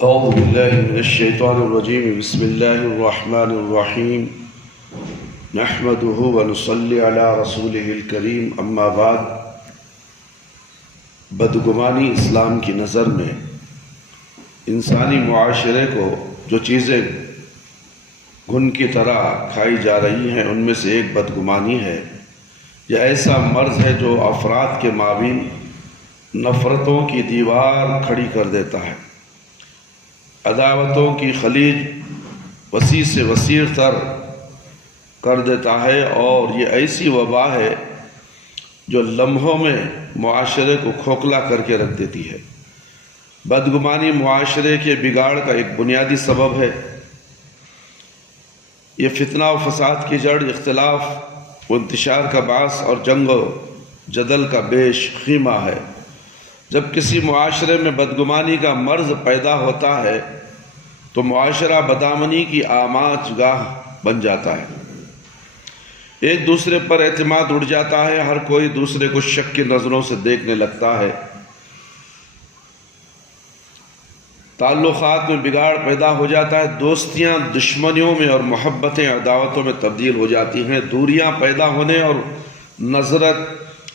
أعوذ بالله من الشيطان الرجيم بسم الله الرحمن الرحيم نحمده ونصلي على رسوله الكريم اما بعد بدگمانی اسلام کی نظر میں انسانی معاشرے کو جو چیزیں گھن کی طرح کھائی جا رہی ہیں ان میں سے ایک بدگمانی ہے۔ یہ ایسا مرض ہے جو افراد کے مابین نفرتوں کی دیوار کھڑی کر دیتا ہے، عداوتوں کی خلیج وسیع سے وسیع تر کر دیتا ہے، اور یہ ایسی وبا ہے جو لمحوں میں معاشرے کو کھوکھلا کر کے رکھ دیتی ہے۔ بدگمانی معاشرے کے بگاڑ کا ایک بنیادی سبب ہے۔ یہ فتنہ و فساد کی جڑ، اختلاف و انتشار کا باعث اور جنگ و جدل کا بیش خیمہ ہے۔ جب کسی معاشرے میں بدگمانی کا مرض پیدا ہوتا ہے تو معاشرہ بدامنی کی آماج گاہ بن جاتا ہے، ایک دوسرے پر اعتماد اڑ جاتا ہے، ہر کوئی دوسرے کو شک کی نظروں سے دیکھنے لگتا ہے، تعلقات میں بگاڑ پیدا ہو جاتا ہے، دوستیاں دشمنیوں میں اور محبتیں عداوتوں میں تبدیل ہو جاتی ہیں، دوریاں پیدا ہونے اور نظرت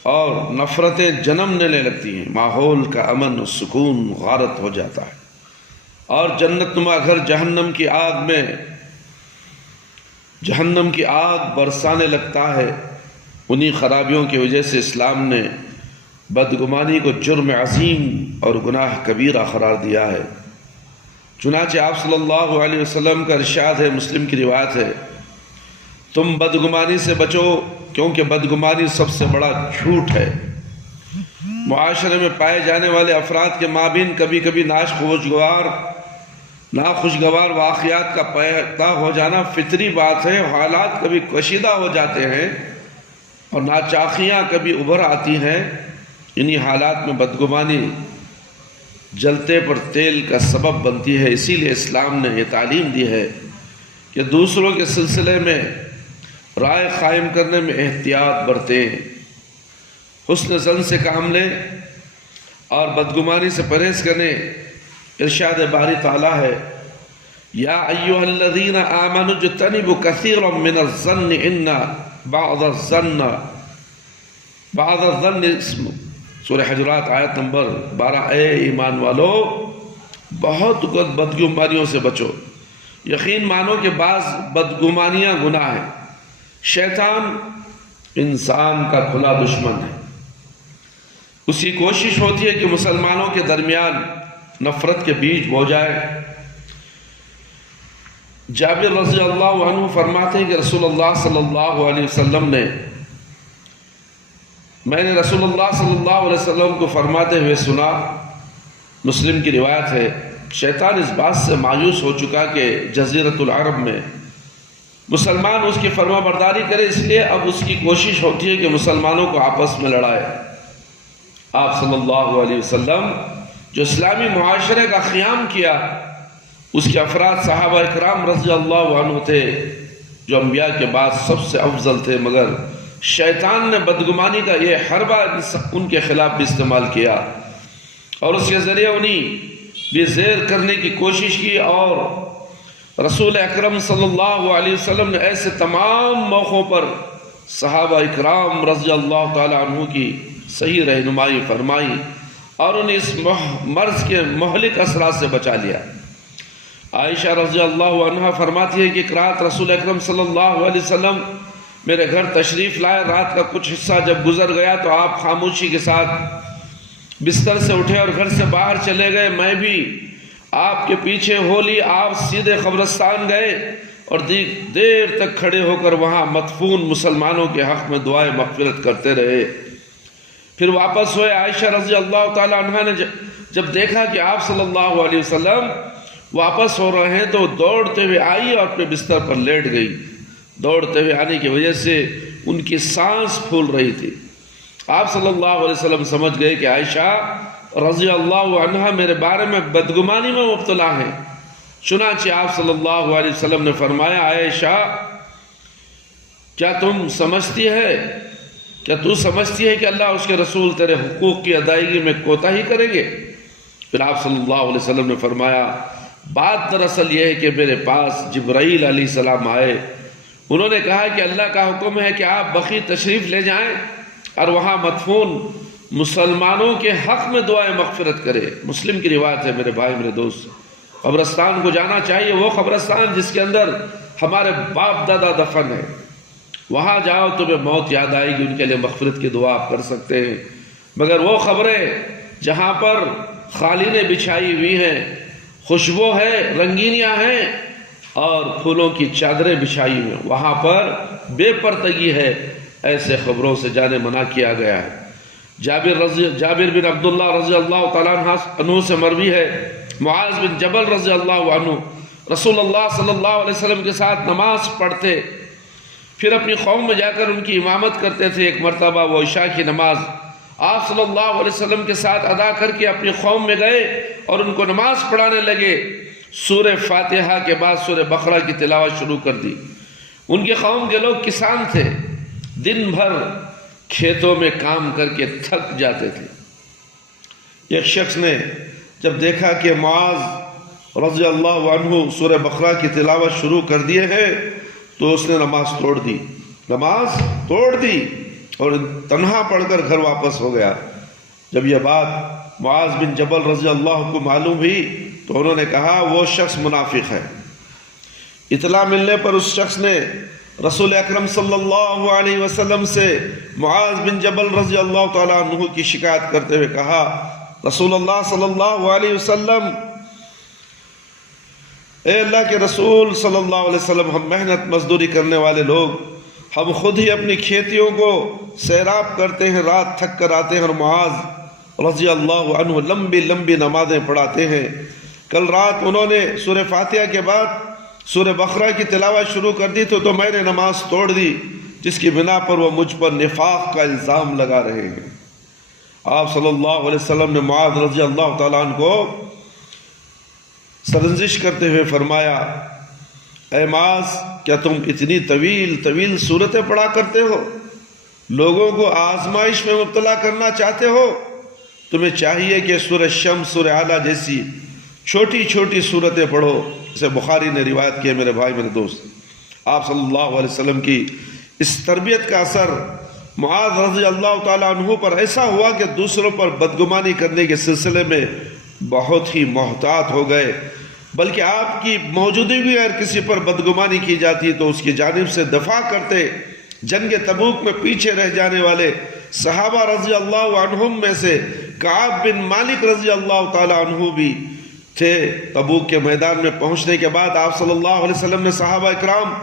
اور نفرتیں جنم لینے لگتی ہیں، ماحول کا امن و سکون غارت ہو جاتا ہے، اور جنت نما گھر جہنم کی آگ برسانے لگتا ہے۔ انہی خرابیوں کی وجہ سے اسلام نے بدگمانی کو جرم عظیم اور گناہ کبیرہ قرار دیا ہے۔ چنانچہ آپ صلی اللہ علیہ وسلم کا ارشاد ہے، مسلم کی روایت ہے، تم بدگمانی سے بچو کیونکہ بدگمانی سب سے بڑا جھوٹ ہے۔ معاشرے میں پائے جانے والے افراد کے مابین کبھی کبھی ناخوشگوار واقعات کا پیدا ہو جانا فطری بات ہے۔ حالات کبھی کشیدہ ہو جاتے ہیں اور ناچاخیاں کبھی ابھر آتی ہیں۔ انہی حالات میں بدگمانی جلتے پر تیل کا سبب بنتی ہے۔ اسی لیے اسلام نے یہ تعلیم دی ہے کہ دوسروں کے سلسلے میں رائے قائم کرنے میں احتیاط برتیں، حسن ظن سے کام لیں اور بدگمانی سے پرہیز کریں۔ ارشاد باری تعالیٰ ہے، یا ایھا الذین آمنوا اجتنبوا کثیرا من الظن ان بعض الظن اسم۔ سورہ حجرات آیت نمبر 12۔ اے ایمان والو، بہت بدگمانیوں سے بچو، یقین مانو کہ بعض بدگمانیاں گناہ ہیں۔ شیطان انسان کا کھلا دشمن ہے، اس کی کوشش ہوتی ہے کہ مسلمانوں کے درمیان نفرت کے بیج بو جائے۔ جابر رضی اللہ عنہ فرماتے ہیں کہ رسول اللہ صلی اللہ علیہ وسلم میں نے رسول اللہ صلی اللہ علیہ وسلم کو فرماتے ہوئے سنا، مسلم کی روایت ہے، شیطان اس بات سے مایوس ہو چکا کہ جزیرۃ العرب میں مسلمان اس کی فرما برداری کرے، اس لیے اب اس کی کوشش ہوتی ہے کہ مسلمانوں کو آپس میں لڑائے۔ آپ صلی اللہ علیہ وسلم جو اسلامی معاشرے کا قیام کیا، اس کے افراد صحابہ اکرام رضی اللہ عنہ تھے جو انبیاء کے بعد سب سے افضل تھے، مگر شیطان نے بدگمانی کا یہ حربہ ان کے خلاف بھی استعمال کیا اور اس کے ذریعے انہیں بھی زیر کرنے کی کوشش کی، اور رسول اکرم صلی اللہ علیہ وسلم نے ایسے تمام موقعوں پر صحابہ اکرام رضی اللہ تعالی عنہ کی صحیح رہنمائی فرمائی اور انہیں اس مرض کے مہلک اثرات سے بچا لیا۔ عائشہ رضی اللہ عنہ فرماتی ہے کہ ایک رات رسول اکرم صلی اللہ علیہ وسلم میرے گھر تشریف لائے، رات کا کچھ حصہ جب گزر گیا تو آپ خاموشی کے ساتھ بستر سے اٹھے اور گھر سے باہر چلے گئے، میں بھی آپ کے پیچھے ہو لی۔ آپ سیدھے قبرستان گئے اور دیر تک کھڑے ہو کر وہاں مدفون مسلمانوں کے حق میں دعائیں مغفرت کرتے رہے، پھر واپس ہوئے۔ عائشہ رضی اللہ تعالی عنہ نے جب دیکھا کہ آپ صلی اللہ علیہ وسلم واپس ہو رہے ہیں تو دوڑتے ہوئے آئی اور اپنے بستر پر لیٹ گئی۔ دوڑتے ہوئے آنے کی وجہ سے ان کی سانس پھول رہی تھی۔ آپ صلی اللہ علیہ وسلم سمجھ گئے کہ عائشہ رضی اللہ عنہ میرے بارے میں بدگمانی میں مبتلا ہیں۔ چنانچہ آپ صلی اللہ علیہ وسلم نے فرمایا، عائشہ کیا تو سمجھتی ہے کہ اللہ اس کے رسول تیرے حقوق کی ادائیگی میں کوتاہی کریں گے؟ پھر آپ صلی اللہ علیہ وسلم نے فرمایا بات دراصل یہ ہے کہ میرے پاس جبرائیل علیہ السلام آئے، انہوں نے کہا کہ اللہ کا حکم ہے کہ آپ بقیع تشریف لے جائیں اور وہاں مدفون مسلمانوں کے حق میں دعائیں مغفرت کرے۔ مسلم کی روایت ہے میرے بھائی میرے دوست، قبرستان کو جانا چاہیے، وہ قبرستان جس کے اندر ہمارے باپ دادا دفن ہے، وہاں جاؤ تمہیں موت یاد آئے گی، ان کے لیے مغفرت کی دعا آپ کر سکتے ہیں۔ مگر وہ قبریں جہاں پر قالینیں بچھائی ہوئی ہیں، خوشبو ہے، رنگینیاں ہیں اور پھولوں کی چادریں بچھائی ہوئی ہیں، وہاں پر بے پردگی ہے، ایسے قبروں سے جانے منع کیا گیا ہے۔ جابر بن عبداللہ رضی اللہ تعالیٰ عنہ سے مروی ہے، معاذ بن جبل رضی اللہ عنہ رسول اللہ صلی اللہ علیہ وسلم کے ساتھ نماز پڑھتے، پھر اپنی قوم میں جا کر ان کی امامت کرتے تھے۔ ایک مرتبہ وہ عشاء کی نماز آپ صلی اللہ علیہ وسلم کے ساتھ ادا کر کے اپنی قوم میں گئے اور ان کو نماز پڑھانے لگے۔ سورہ فاتحہ کے بعد سورہ بقرہ کی تلاوت شروع کر دی۔ ان کی قوم کے لوگ کسان تھے، دن بھر کھیتوں میں کام کر کے تھک جاتے تھے۔ ایک شخص نے جب دیکھا کہ معاذ رضی اللہ عنہ سورہ بقرہ کی تلاوت شروع کر دیے ہیں تو اس نے نماز توڑ دی اور تنہا پڑھ کر گھر واپس ہو گیا۔ جب یہ بات معاذ بن جبل رضی اللہ کو معلوم ہوئی تو انہوں نے کہا وہ شخص منافق ہے۔ اطلاع ملنے پر اس شخص نے رسول اکرم صلی اللہ علیہ وسلم سے معاذ بن جبل رضی اللہ تعالیٰ عنہ کی شکایت کرتے ہوئے کہا رسول اللہ صلی اللہ علیہ وسلم، اے اللہ کے رسول صلی اللہ علیہ وسلم، ہم محنت مزدوری کرنے والے لوگ، ہم خود ہی اپنی کھیتیوں کو سیراب کرتے ہیں، رات تھک کر آتے ہیں اور معاذ رضی اللہ عنہ لمبی لمبی نمازیں پڑھاتے ہیں۔ کل رات انہوں نے سورہ فاتحہ کے بعد سورہ بقرہ کی تلاوت شروع کر دی تو میں نے نماز توڑ دی، جس کی بنا پر وہ مجھ پر نفاق کا الزام لگا رہے ہیں۔ آپ صلی اللہ علیہ وسلم نے معاذ رضی اللہ تعالیٰ عنہ کو سرزنش کرتے ہوئے فرمایا، اے معاذ، کیا تم اتنی طویل صورتیں پڑھا کرتے ہو؟ لوگوں کو آزمائش میں مبتلا کرنا چاہتے ہو؟ تمہیں چاہیے کہ سورہ شمس، سورہ اعلیٰ جیسی چھوٹی چھوٹی صورتیں پڑھو۔ اسے بخاری نے روایت کی ہے میرے بھائی میرے دوست۔ آپ صلی اللہ علیہ وسلم کی اس تربیت کا اثر معاذ رضی اللہ تعالیٰ عنہ پر ایسا ہوا کہ دوسروں پر بدگمانی کرنے کے سلسلے میں بہت ہی محتاط ہو گئے، بلکہ آپ کی موجودگی میں اگر کسی پر بدگمانی کی جاتی تو اس کی جانب سے دفاع کرتے۔ جنگ تبوک میں پیچھے رہ جانے والے صحابہ رضی اللہ عنہم میں سے کعب بن مالک رضی اللہ تعالیٰ عنہ بھی تھے۔ تبوک کے میدان میں پہنچنے کے بعد آپ صلی اللہ علیہ وسلم نے صحابہ اکرام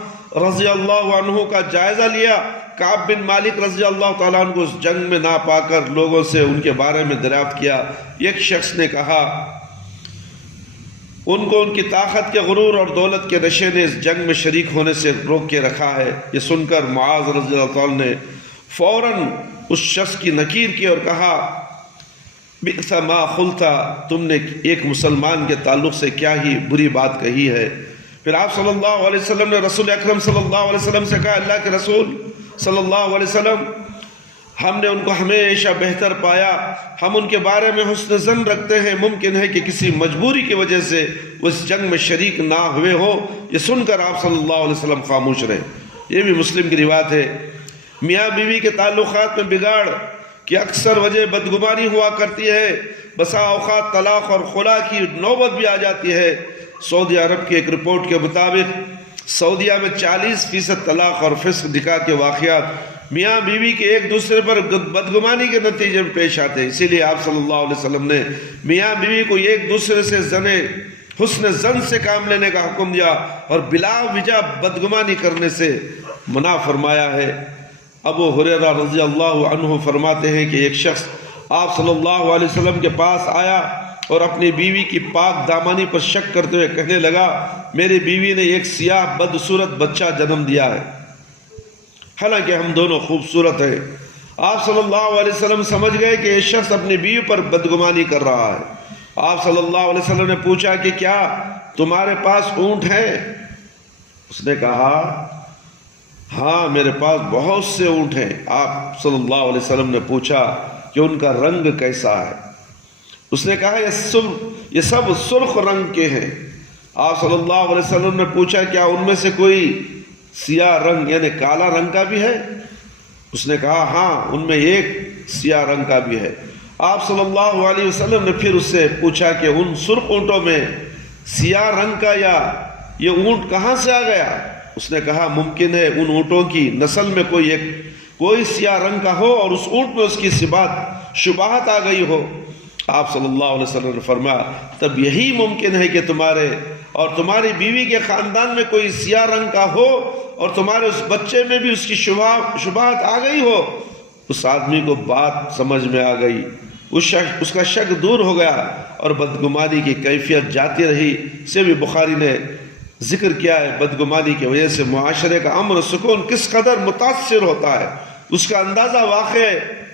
رضی اللہ عنہ کا جائزہ لیا۔ کعب بن مالک رضی اللہ تعالیٰ عنہ کو اس جنگ میں نہ پا کر لوگوں سے ان کے بارے میں دریافت کیا۔ ایک شخص نے کہا ان کو ان کی طاقت کے غرور اور دولت کے نشے نے اس جنگ میں شریک ہونے سے روک کے رکھا ہے۔ یہ سن کر معاذ رضی اللہ تعالیٰ نے فوراً اس شخص کی نکیر کی اور کہا بئس ما قلت، تم نے ایک مسلمان کے تعلق سے کیا ہی بری بات کہی ہے۔ پھر آپ صلی اللہ علیہ وسلم نے رسول اکرم صلی اللہ علیہ وسلم سے کہا، اللہ کے رسول صلی اللہ علیہ وسلم، ہم نے ان کو ہمیشہ بہتر پایا، ہم ان کے بارے میں حسن ظن رکھتے ہیں، ممکن ہے کہ کسی مجبوری کی وجہ سے اس جنگ میں شریک نہ ہوئے ہو۔ یہ سن کر آپ صلی اللہ علیہ وسلم خاموش رہے۔ یہ بھی مسلم کی روایت ہے۔ میاں بیوی کے تعلقات میں بگاڑ کی اکثر وجہ بدگمانی ہوا کرتی ہے، بسا اوقات طلاق اور خلا کی نوبت بھی آ جاتی ہے۔ سعودی عرب کی ایک رپورٹ کے مطابق سعودیہ میں 40% طلاق اور فسق نکاح کے واقعات میاں بیوی کے ایک دوسرے پر بدگمانی کے نتیجے میں پیش آتے ہیں۔ اسی لیے آپ صلی اللہ علیہ وسلم نے میاں بیوی کو ایک دوسرے سے حسن ظن سے کام لینے کا حکم دیا اور بلا وجہ بدگمانی کرنے سے منع فرمایا ہے۔ ابو ہریرہ رضی اللہ عنہ فرماتے ہیں کہ ایک شخص آپ صلی اللہ علیہ وسلم کے پاس آیا اور اپنی بیوی کی پاک دامانی پر شک کرتے ہوئے کہنے لگا، میری بیوی نے ایک سیاہ بدصورت بچہ جنم دیا ہے، حالانکہ ہم دونوں خوبصورت ہیں۔ آپ صلی اللہ علیہ وسلم سمجھ گئے کہ یہ شخص اپنی بیوی پر بدگمانی کر رہا ہے۔ آپ صلی اللہ علیہ وسلم نے پوچھا کہ کیا تمہارے پاس اونٹ ہیں؟ اس نے کہا ہاں میرے پاس بہت سے اونٹ ہیں۔ آپ صلی اللہ علیہ وسلم نے پوچھا کہ ان کا رنگ کیسا ہے؟ اس نے کہا یہ سب سرخ رنگ کے ہیں۔ آپ صلی اللہ علیہ وسلم نے پوچھا کیا ان میں سے کوئی سیاہ رنگ یعنی کالا رنگ کا بھی ہے؟ اس نے کہا ہاں ان میں ایک سیاہ رنگ کا بھی ہے۔ آپ صلی اللہ علیہ وسلم نے پھر اس سے پوچھا کہ ان سرخ اونٹوں میں سیاہ رنگ کا یا یہ اونٹ کہاں سے آ گیا؟ اس نے کہا ممکن ہے ان اونٹوں کی نسل میں کوئی سیاہ رنگ کا ہو اور اس اونٹ میں اس کی شباہت آ گئی ہو۔ آپ صلی اللہ علیہ وسلم نے فرمایا تب یہی ممکن ہے کہ تمہارے اور تمہاری بیوی کے خاندان میں کوئی سیاہ رنگ کا ہو اور تمہارے اس بچے میں بھی اس کی شباہت آ گئی ہو۔ اس آدمی کو بات سمجھ میں آ گئی، اس کا شک دور ہو گیا اور بدگمانی کی کیفیت جاتی رہی۔ سے بھی بخاری نے ذکر کیا ہے بدگمانی کی وجہ سے معاشرے کا امن و سکون کس قدر متاثر ہوتا ہے، اس کا اندازہ واقع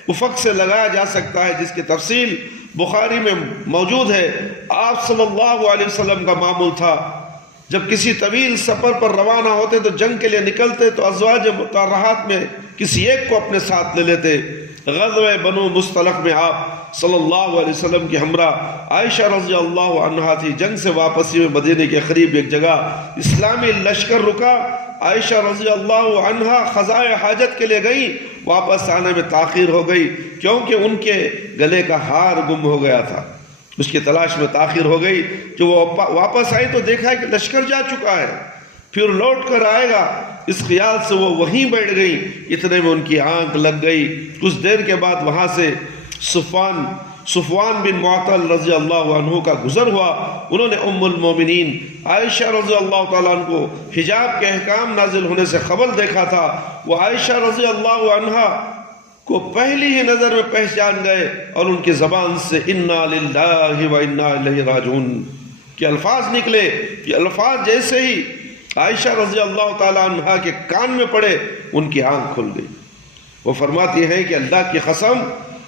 افق سے لگایا جا سکتا ہے، جس کی تفصیل بخاری میں موجود ہے۔ آپ صلی اللہ علیہ وسلم کا معمول تھا جب کسی طویل سفر پر روانہ ہوتے تو جنگ کے لیے نکلتے تو ازواج مطہرات میں کسی ایک کو اپنے ساتھ لے لیتے۔ غزوہ بنو مصطلق میں آپ صلی اللہ علیہ وسلم کی ہمراہ عائشہ رضی اللہ عنہا تھی۔ جنگ سے واپسی میں مدینے کے قریب ایک جگہ اسلامی لشکر رکا۔ عائشہ رضی اللہ عنہا قضائے حاجت کے لیے گئی، واپس آنے میں تاخیر ہو گئی کیونکہ ان کے گلے کا ہار گم ہو گیا تھا۔ اس کی تلاش میں تاخیر ہو گئی۔ جو وہ واپس آئی تو دیکھا کہ لشکر جا چکا ہے، پھر لوٹ کر آئے گا، اس خیال سے وہ وہیں بیٹھ گئی۔ اتنے میں ان کی آنکھ لگ گئی۔ کچھ دیر کے بعد وہاں سے صفوان بن معطل رضی اللہ عنہ کا گزر ہوا۔ انہوں نے ام المومنین عائشہ رضی اللہ تعالیٰ عنہ کو حجاب کے احکام نازل ہونے سے قبل دیکھا تھا۔ وہ عائشہ رضی اللہ عنہ کو پہلی ہی نظر میں پہچان گئے اور ان کی زبان سے انا للہ و انا الیہ راجعون کے الفاظ نکلے۔ یہ الفاظ جیسے ہی عائشہ رضی اللہ تعالیٰ عنہ کے کان میں پڑے ان کی آنکھ کھل گئی۔ وہ فرماتی ہیں کہ اللہ کی قسم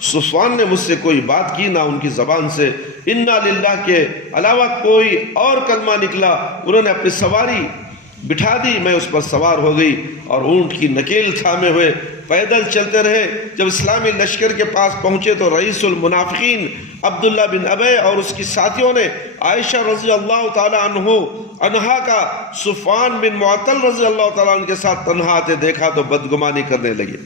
صفوان نے مجھ سے کوئی بات کی نہ ان کی زبان سے انا للہ کے علاوہ کوئی اور کلمہ نکلا۔ انہوں نے اپنی سواری بٹھا دی، میں اس پر سوار ہو گئی اور اونٹ کی نکیل تھامے ہوئے پیدل چلتے رہے۔ جب اسلامی لشکر کے پاس پہنچے تو رئیس المنافقین عبداللہ بن ابی اور اس کی ساتھیوں نے عائشہ رضی اللہ تعالیٰ عنہا کا صفوان بن معطل رضی اللہ تعالیٰ عنہ کے ساتھ تنہا آتے دیکھا تو بدگمانی کرنے لگے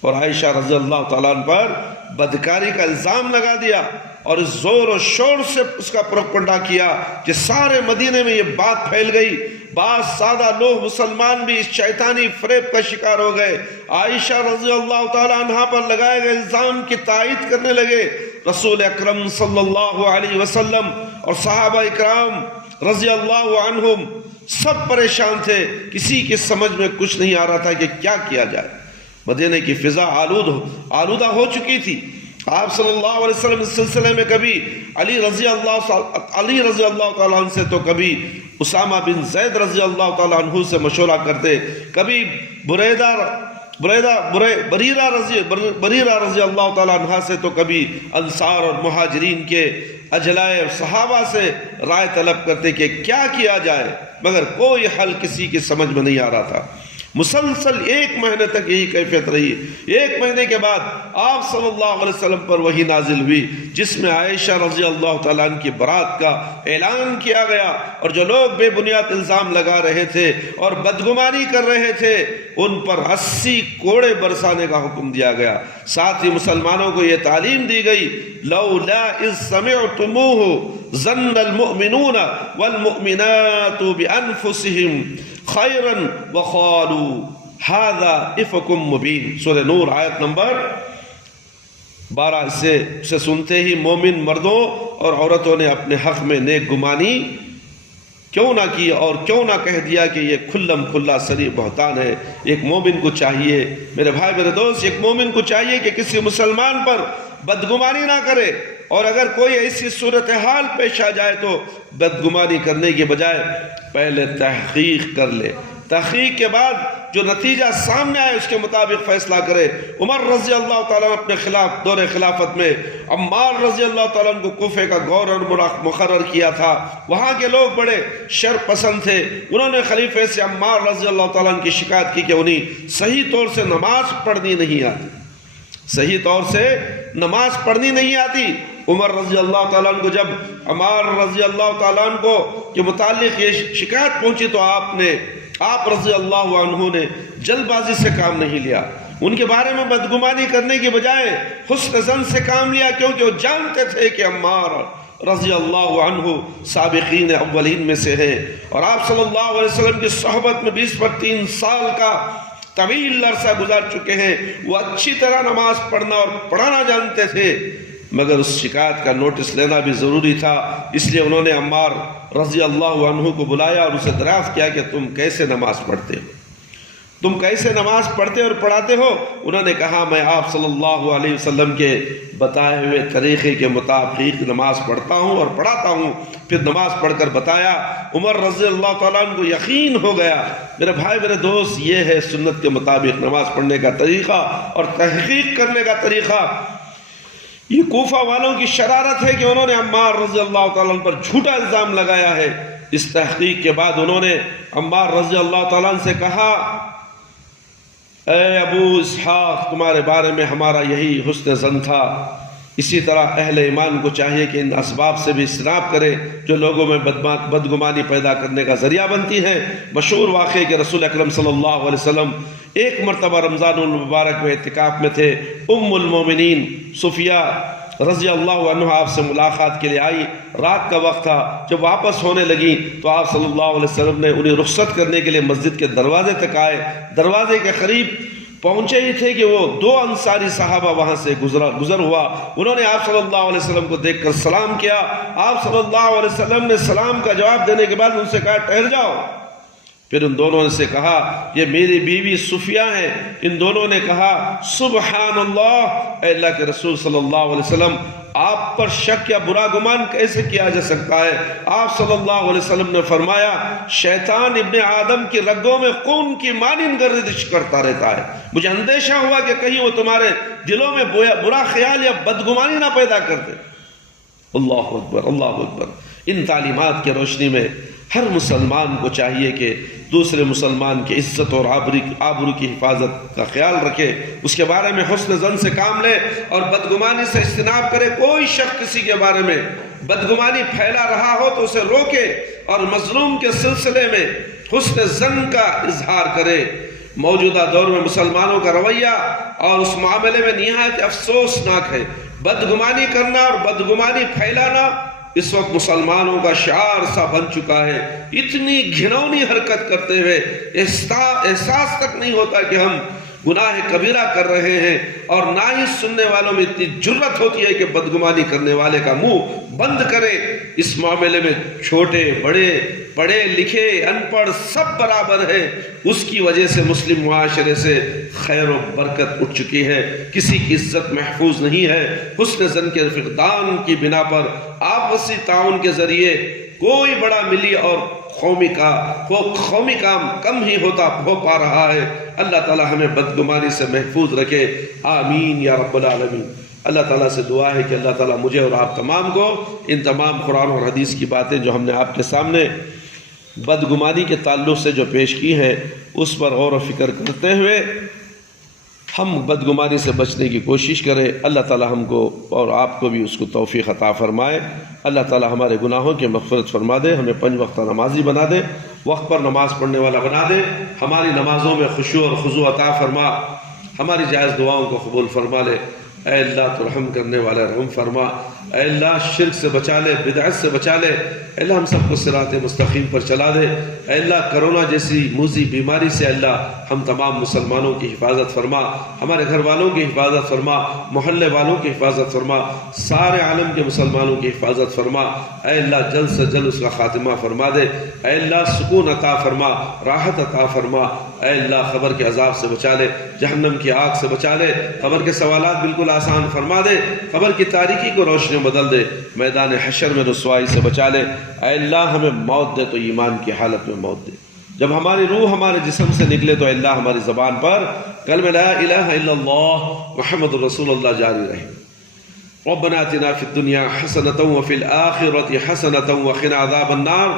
اور عائشہ رضی اللہ تعالیٰ عنہ پر بدکاری کا الزام لگا دیا اور زور و شور سے اس کا پروپگنڈا کیا کہ سارے مدینے میں یہ بات پھیل گئی۔ بعض سادہ لوگ مسلمان بھی اس شیطانی فریب کا شکار ہو گئے۔ عائشہ رضی اللہ تعالیٰ عنہ پر لگائے گئے الزام کی تائید کرنے لگے۔ رسول اکرم صلی اللہ علیہ وسلم اور صحابہ اکرام رضی اللہ عنہم سب پریشان تھے، کسی کی سمجھ میں کچھ نہیں آ رہا تھا کہ کیا کیا جائے۔ مدینے کی فضا آلودہ ہو چکی تھی۔ آپ صلی اللہ علیہ وسلم اس سلسلے میں کبھی علی رضی اللہ تعالیٰ عنہ سے تو کبھی اسامہ بن زید رضی اللہ تعالیٰ عنہ سے مشورہ کرتے، کبھی بریرہ رضی اللہ تعالیٰ عنہ سے تو کبھی انصار اور مہاجرین کے اجلائے صحابہ سے رائے طلب کرتے کہ کیا کیا جائے، مگر کوئی حل کسی کی سمجھ میں نہیں آ رہا تھا۔ مسلسل 1 مہینے تک یہی کیفیت رہی۔ 1 مہینے کے بعد آپ صلی اللہ علیہ وسلم پر وحی نازل ہوئی جس میں عائشہ رضی اللہ تعالیٰ عنہ کی برات کا اعلان کیا گیا، اور جو لوگ بے بنیاد الزام لگا رہے تھے اور بدگمانی کر رہے تھے ان پر 80 کوڑے برسانے کا حکم دیا گیا۔ ساتھ ہی مسلمانوں کو یہ تعلیم دی گئی لولا اذ سمعتموه ظن المؤمنون والمؤمنات بانفسهم خیرا وقالوا هذا افک مبین۔ سورہ نور آیت نمبر 12 سے سنتے ہی مومن مردوں اور عورتوں نے اپنے حق میں نیک گمانی کیوں نہ کی اور کیوں نہ کہہ دیا کہ یہ کھلم کھلا صریح بہتان ہے۔ ایک مومن کو چاہیے، میرے بھائی میرے دوست، ایک مومن کو چاہیے کہ کسی مسلمان پر بدگمانی نہ کرے، اور اگر کوئی ایسی صورتحال پیش آ جائے تو بدگمانی کرنے کے بجائے پہلے تحقیق کر لے، تحقیق کے بعد جو نتیجہ سامنے آئے اس کے مطابق فیصلہ کرے۔ عمر رضی اللہ تعالیٰ اپنے خلاف دور خلافت میں عمار رضی اللہ تعالیٰ کو کوفے کا گورنر مقرر کیا تھا۔ وہاں کے لوگ بڑے شر پسند تھے، انہوں نے خلیفے سے عمار رضی اللہ تعالیٰ کی شکایت کی کہ انہیں صحیح طور سے نماز پڑھنی نہیں آتی، صحیح طور سے نماز پڑھنی نہیں آتی، عمر رضی اللہ تعالیٰ عنہ کو جب عمار رضی اللہ تعالیٰ عنہ کو کے متعلق یہ شکایت پہنچی تو آپ رضی اللہ عنہ نے جلد بازی سے کام نہیں لیا، ان کے بارے میں بدگمانی کرنے کے بجائے حسن ظن سے کام لیا، کیونکہ وہ جانتے تھے کہ عمار رضی اللہ عنہ سابقین اولین میں سے ہیں، اور آپ صلی اللہ علیہ وسلم کی صحبت میں 20 پر 3 سال کا طویل عرصہ گزار چکے ہیں، وہ اچھی طرح نماز پڑھنا اور پڑھانا جانتے تھے، مگر اس شکایت کا نوٹس لینا بھی ضروری تھا، اس لیے انہوں نے عمار رضی اللہ عنہ کو بلایا اور اسے دریافت کیا کہ تم کیسے نماز پڑھتے ہو، تم کیسے نماز پڑھتے اور پڑھاتے ہو؟ انہوں نے کہا میں آپ صلی اللہ علیہ وسلم کے بتائے ہوئے طریقے کے مطابق نماز پڑھتا ہوں اور پڑھاتا ہوں۔ پھر نماز پڑھ کر بتایا۔ عمر رضی اللہ تعالیٰ عنہ کو یقین ہو گیا، میرے بھائی میرے دوست، یہ ہے سنت کے مطابق نماز پڑھنے کا طریقہ اور تحقیق کرنے کا طریقہ۔ یہ کوفہ والوں کی شرارت ہے کہ انہوں نے عمار رضی اللہ تعالیٰ عنہ پر جھوٹا الزام لگایا ہے۔ اس تحقیق کے بعد انہوں نے عمار رضی اللہ تعالیٰ عنہ سے کہا، اے ابو اسحاق، تمہارے بارے میں ہمارا یہی حسن ظن تھا۔ اسی طرح اہل ایمان کو چاہیے کہ ان اسباب سے بھی اجتناب کرے جو لوگوں میں بدگمانی پیدا کرنے کا ذریعہ بنتی ہیں۔ مشہور واقعے کہ رسول اکرم صلی اللہ علیہ وسلم ایک مرتبہ رمضان المبارک میں اعتکاف میں تھے۔ ام المومنین صفیہ رضی اللہ عنہ آپ سے ملاقات کے لیے آئی، رات کا وقت تھا۔ جب واپس ہونے لگی تو آپ صلی اللہ علیہ وسلم نے انہیں رخصت کرنے کے لیے مسجد کے دروازے تک آئے۔ دروازے کے قریب پہنچے ہی تھے کہ وہ 2 انصاری صحابہ وہاں سے گزر ہوا۔ انہوں نے آپ صلی اللہ علیہ وسلم کو دیکھ کر سلام کیا۔ آپ صلی اللہ علیہ وسلم نے سلام کا جواب دینے کے بعد ان سے کہا ٹھہر جاؤ۔ پھر ان دونوں نے سے کہا یہ میری بیوی صفیہ ہیں۔ ان دونوں نے کہا سبحان اللہ، اے اللہ کے رسول صلی اللہ علیہ وسلم، آپ پر شک یا برا گمان کیسے کیا جا سکتا ہے؟ آپ صلی اللہ علیہ وسلم نے فرمایا شیطان ابن آدم کی رگوں میں خون کی مانند گردش کرتا رہتا ہے، مجھے اندیشہ ہوا کہ کہیں وہ تمہارے دلوں میں برا خیال یا بدگمانی نہ پیدا کر دے۔ اللہ اکبر، اللہ اکبر۔ ان تعلیمات کی روشنی میں ہر مسلمان کو چاہیے کہ دوسرے مسلمان کی عزت اور آبرو کی حفاظت کا خیال رکھے، اس کے بارے میں حسن ظن سے کام لے اور بدگمانی سے اجتناب کرے۔ کوئی شخص کسی کے بارے میں بدگمانی پھیلا رہا ہو تو اسے روکے اور مظلوم کے سلسلے میں حسن ظن کا اظہار کرے۔ موجودہ دور میں مسلمانوں کا رویہ اور اس معاملے میں نہایت افسوسناک ہے۔ بدگمانی کرنا اور بدگمانی پھیلانا اس وقت مسلمانوں کا شعار سا بن چکا ہے۔ اتنی گھناؤنی حرکت کرتے ہوئے احساس تک نہیں ہوتا کہ ہم گناہ کبیرہ کر رہے ہیں، اور نہ ہی سننے والوں میں اتنی جرت ہوتی ہے کہ بدگمانی کرنے والے کا منہ بند کرے۔ اس معاملے میں چھوٹے بڑے، پڑھے لکھے ان پڑھ سب برابر ہیں۔ اس کی وجہ سے مسلم معاشرے سے خیر و برکت اٹھ چکی ہے، کسی کی عزت محفوظ نہیں ہے۔ حسن ظن کے فقدان کی بنا پر آپسی تعاون کے ذریعے کوئی بڑا ملی اور قومی کام کم ہی ہو پا رہا ہے۔ اللہ تعالی ہمیں بدگمانی سے محفوظ رکھے، آمین یا رب العالمین۔ اللہ تعالیٰ سے دعا ہے کہ اللہ تعالیٰ مجھے اور آپ تمام کو ان تمام قرآن اور حدیث کی باتیں جو ہم نے آپ کے سامنے بدگمانی کے تعلق سے جو پیش کی ہیں اس پر غور و فکر کرتے ہوئے ہم بدگمانی سے بچنے کی کوشش کریں۔ اللہ تعالیٰ ہم کو اور آپ کو بھی اس کو توفیق عطا فرمائے۔ اللہ تعالیٰ ہمارے گناہوں کی مغفرت فرما دے، ہمیں 5 وقتہ نمازی بنا دے، وقت پر نماز پڑھنے والا بنا دے، ہماری نمازوں میں خشوع اور خضوع عطا فرما، ہماری جائز دعاؤں کو قبول فرما لے۔ اے اللہ تو رحم کرنے والا رحم فرما، اے اللہ شرک سے بچا لے، بدعت سے بچا لے، اے اللہ ہم سب کو صراط مستقیم پر چلا دے۔ اے اللہ کرونا جیسی موذی بیماری سے اللہ ہم تمام مسلمانوں کی حفاظت فرما، ہمارے گھر والوں کی حفاظت فرما، محلے والوں کی حفاظت فرما، سارے عالم کے مسلمانوں کی حفاظت فرما۔ اے اللہ جلد سے جلد اس کا خاتمہ فرما دے۔ اے اللہ سکون عطا فرما، راحت عطا فرما۔ اے اللہ قبر کے عذاب سے بچا لے، جہنم کی آگ سے بچا لے، قبر کے سوالات بالکل آسان فرما دے، قبر کی تاریکی کو روشنی بدل دے، میدان حشر میں رسوائی سے بچا لے۔ اے اللہ ہمیں موت دے تو ایمان کی حالت میں موت دے، جب ہماری روح ہمارے جسم سے نکلے تو اے اللہ ہماری زبان پر کلمہ لا الہ الا اللہ محمد رسول اللہ جاری رہے۔ ربنا آتنا فی الدنیا حسنۃ وفی الآخرۃ حسنۃ وقنا عذاب النار۔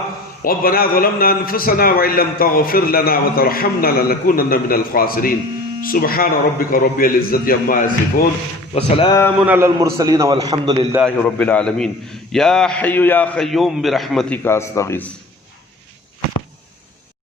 ربنا ظلمنا انفسنا وان لم تغفر لنا وترحمنا لنكونن من الخاسرین۔ سبحان ربک رب العزت عما یصفون وسلام علی المرسلین والحمد للہ رب العالمین یا حی یا قیوم برحمتک استغیث.